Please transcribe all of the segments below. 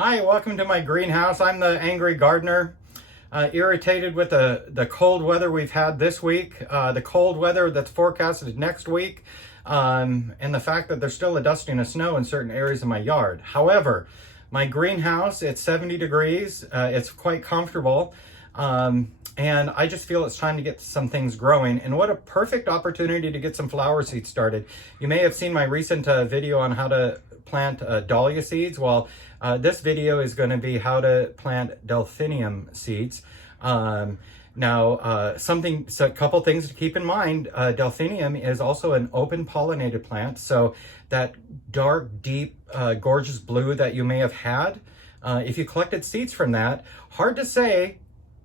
Hi, welcome to my greenhouse. I'm the angry gardener, irritated with the cold weather we've had this week, the cold weather that's forecasted next week, and the fact that there's still a dusting of snow in certain areas of my yard. However, my greenhouse, it's 70 degrees, it's quite comfortable, and I just feel it's time to get some things growing. And what a perfect opportunity to get some flower seeds started. You may have seen my recent video on how to plant dahlia seeds. Well, this video is going to be how to plant delphinium seeds. A couple things to keep in mind. Delphinium is also an open pollinated plant, so that dark, deep, gorgeous blue that you may have had, if you collected seeds from that, hard to say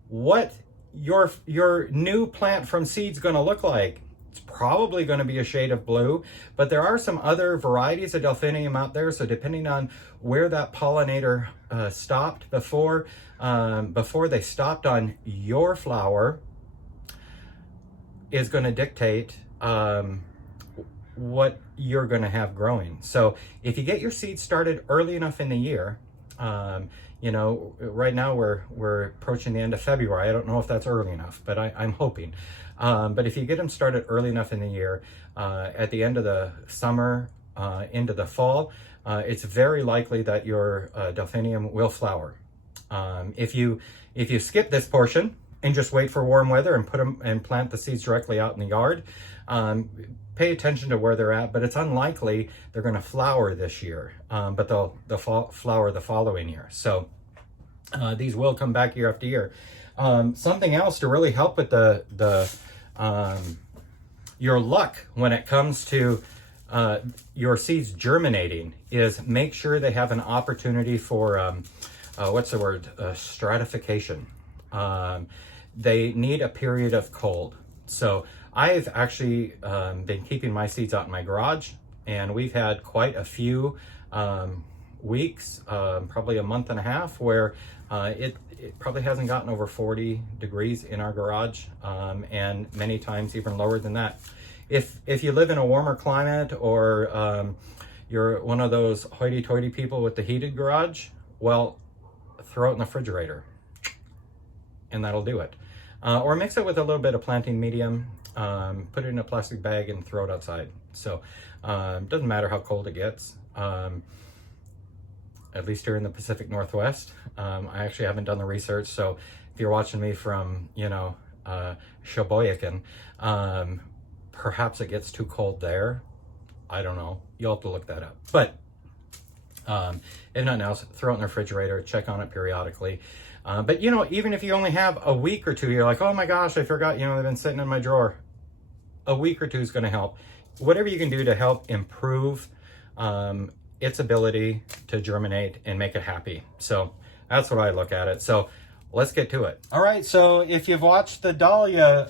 what your new plant from seed's going to look like. It's probably going to be a shade of blue, but there are some other varieties of delphinium out there. So depending on where that pollinator stopped before they stopped on your flower is going to dictate what you're going to have growing. So if you get your seeds started early enough in the year, right now we're approaching the end of February. I don't know if that's early enough, but I'm hoping. But if you get them started early enough in the year, at the end of the summer, into the fall, it's very likely that your delphinium will flower. If you skip this portion and just wait for warm weather and plant the seeds directly out in the yard, pay attention to where they're at, but it's unlikely they're going to flower this year, but they'll flower the following year. So these will come back year after year. Something else to really help with your luck when it comes to your seeds germinating is make sure they have an opportunity for stratification. They need a period of cold. So I've actually been keeping my seeds out in my garage, and we've had quite a few weeks, probably a month and a half, where it probably hasn't gotten over 40 degrees in our garage, and many times even lower than that. If you live in a warmer climate, or you're one of those hoity-toity people with the heated garage, well, throw it in the refrigerator, and that'll do it. Or mix it with a little bit of planting medium, put it in a plastic bag and throw it outside. So doesn't matter how cold it gets. At least here in the Pacific Northwest. I actually haven't done the research, so if you're watching me from, Sheboygan, perhaps it gets too cold there. I don't know. You'll have to look that up. But if nothing else, throw it in the refrigerator, check on it periodically. But even if you only have a week or two, you're like, oh my gosh, I forgot, they've been sitting in my drawer. A week or two is going to help. Whatever you can do to help improve its ability to germinate and make it happy. So that's what I look at it. So let's get to it. All right, so if you've watched the dahlia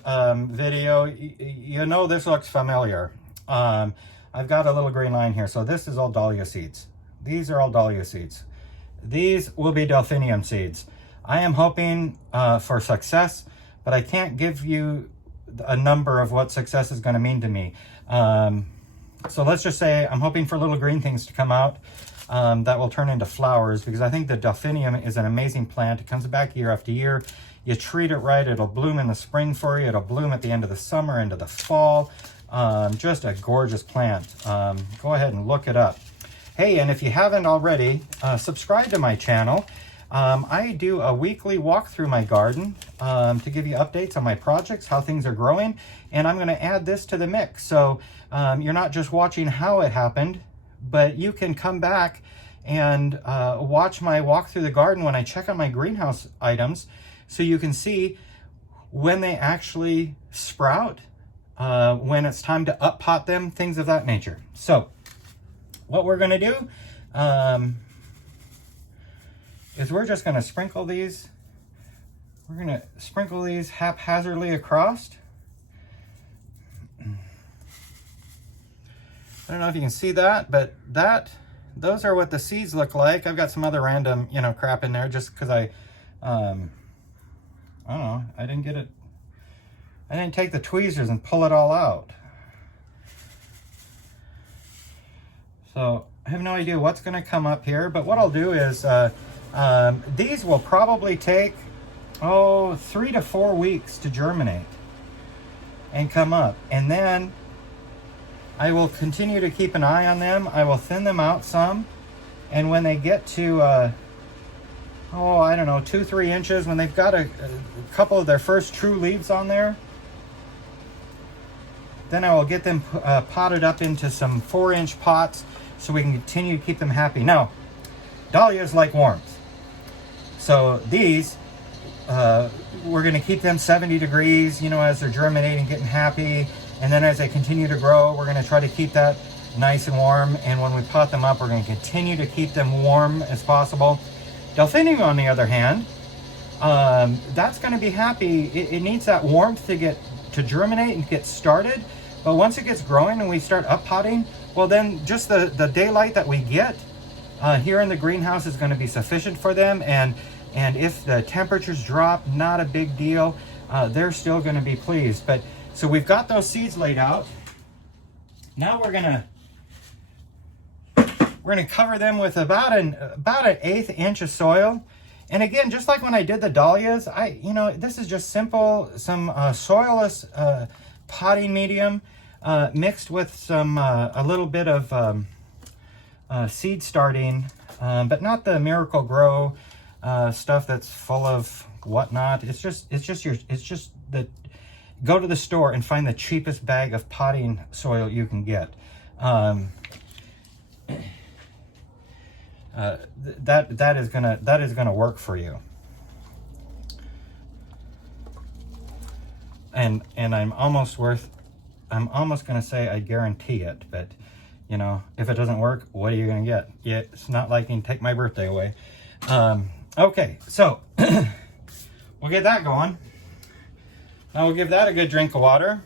video, you know this looks familiar. I've got a little green line here. So this is all dahlia seeds. These are all dahlia seeds. These will be delphinium seeds. I am hoping for success, but I can't give you a number of what success is going to mean to me. So let's just say I'm hoping for little green things to come out that will turn into flowers, because I think the delphinium is an amazing plant. It comes back year after year. You treat it right, it'll bloom in the spring for you. It'll bloom at the end of the summer, into the fall. Just a gorgeous plant. Go ahead and look it up. Hey, and if you haven't already, subscribe to my channel. I do a weekly walk through my garden to give you updates on my projects, how things are growing, and I'm going to add this to the mix. So you're not just watching how it happened, but you can come back and watch my walk through the garden when I check on my greenhouse items, so you can see when they actually sprout, when it's time to up pot them, things of that nature. So what we're going to do is we're just going to sprinkle these. We're going to sprinkle these haphazardly across. I don't know if you can see that, but those are what the seeds look like. I've got some other random, crap in there just because I don't know, I didn't take the tweezers and pull it all out. So I have no idea what's going to come up here, but what I'll do is These will probably take, 3 to 4 weeks to germinate and come up. And then I will continue to keep an eye on them. I will thin them out some. And when they get to, I don't know, 2-3 inches, when they've got a couple of their first true leaves on there, then I will get them potted up into some 4-inch pots so we can continue to keep them happy. Now, dahlias like warmth. So these, we're going to keep them 70 degrees, as they're germinating, getting happy. And then as they continue to grow, we're going to try to keep that nice and warm. And when we pot them up, we're going to continue to keep them warm as possible. Delphinium, on the other hand, that's going to be happy. It needs that warmth to germinate and get started. But once it gets growing and we start up potting, well, then just the daylight that we get here in the greenhouse is going to be sufficient for them. And if the temperatures drop, not a big deal. They're still going to be pleased. But so we've got those seeds laid out. Now we're gonna cover them with about an 1/8 inch of soil. And again, just like when I did the dahlias, this is just simple, some soilless potting medium mixed with some a little bit of seed starting, but not the Miracle Grow stuff that's full of whatnot. It's just the go to the store and find the cheapest bag of potting soil you can get. That is gonna work for you. And I'm almost gonna say I guarantee it, but if it doesn't work, what are you gonna get? Yeah, it's not like you can take my birthday away. Okay, so we'll get that going. Now we'll give that a good drink of water.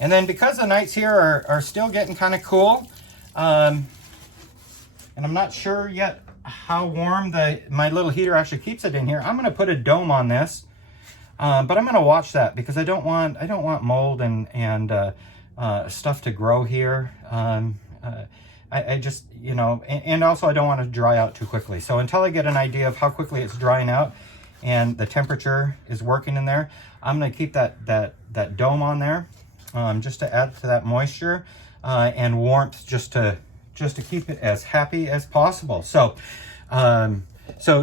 And then because the nights here are still getting kind of cool, and I'm not sure yet how warm my little heater actually keeps it in here, I'm going to put a dome on this, but I'm going to watch that because I don't want mold and stuff to grow here. I just, and also I don't want to dry out too quickly. So until I get an idea of how quickly it's drying out and the temperature is working in there, I'm going to keep that dome on there, just to add to that moisture and warmth, just to keep it as happy as possible. So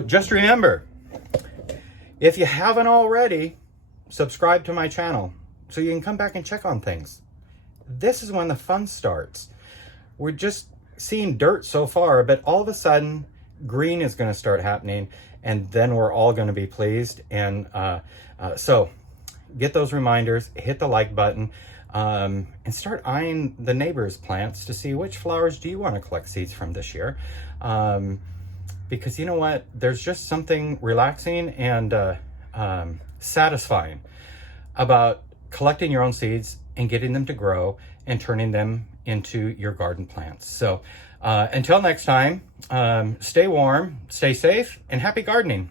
just remember, if you haven't already, subscribe to my channel so you can come back and check on things. This is when the fun starts. We're just seeing dirt so far, but all of a sudden green is going to start happening, and then we're all going to be pleased. And so get those reminders, hit the like button, and start eyeing the neighbors' plants to see which flowers do you want to collect seeds from this year. Because you know what, there's just something relaxing and satisfying about collecting your own seeds and getting them to grow and turning them into your garden plants. So until next time, stay warm, stay safe, and happy gardening.